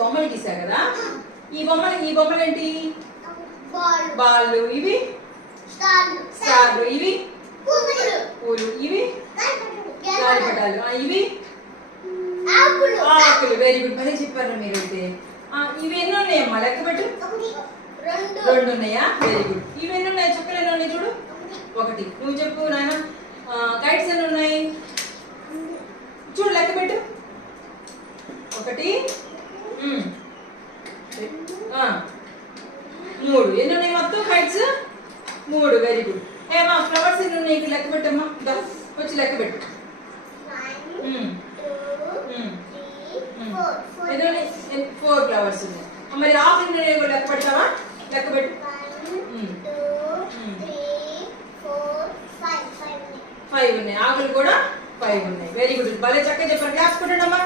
బొమ్మలు గీసా కదా, ఈ బొమ్మలు ఏంటి? బాళ్ళు. ఇవి స్టార్లు. ఇవి పూలు. ఇవి గాలిపటాలు. ఇవి ఆకులు. వెరీ గుడ్, అదే చెప్పారు మీరైతే. ఇవి ఎన్ని ఉన్నాయమ్మా? లెక్క పెట్టు. 2 ఉన్నాయా? Very good. ఇవి ఎన్ని ఉన్నాయి? చుక్కలు ఎన్ని ఉన్నాయి చూడు. 1. నువ్వు చెప్పు నాయన. కైట్స్ ఎన్ని ఉన్నాయి చూడు, లెక్క పెట్టు. 1 3. ఎన్ని ఉన్నాయి మొత్తం కైట్స్? 3. Very good. ఏమా ఫ్లవర్స్ ఎన్ని ఉన్నాయి? లెక్క పెట్టమ్మా. వచ్చి లెక్క పెట్టు. 4 ఫ్లవర్స్ ఉన్నాయి. మరి ఆకులు ఎన్ని ఉన్నాయి? లెక్క పెడతావా? లెక్క పెట్టు. 5 ఉన్నాయి. ఆకులు కూడా 5 ఉన్నాయి. వెరీ గుడ్, భలే చక్కగా చెప్పారు. క్లాస్ కొట్టండి అమ్మా.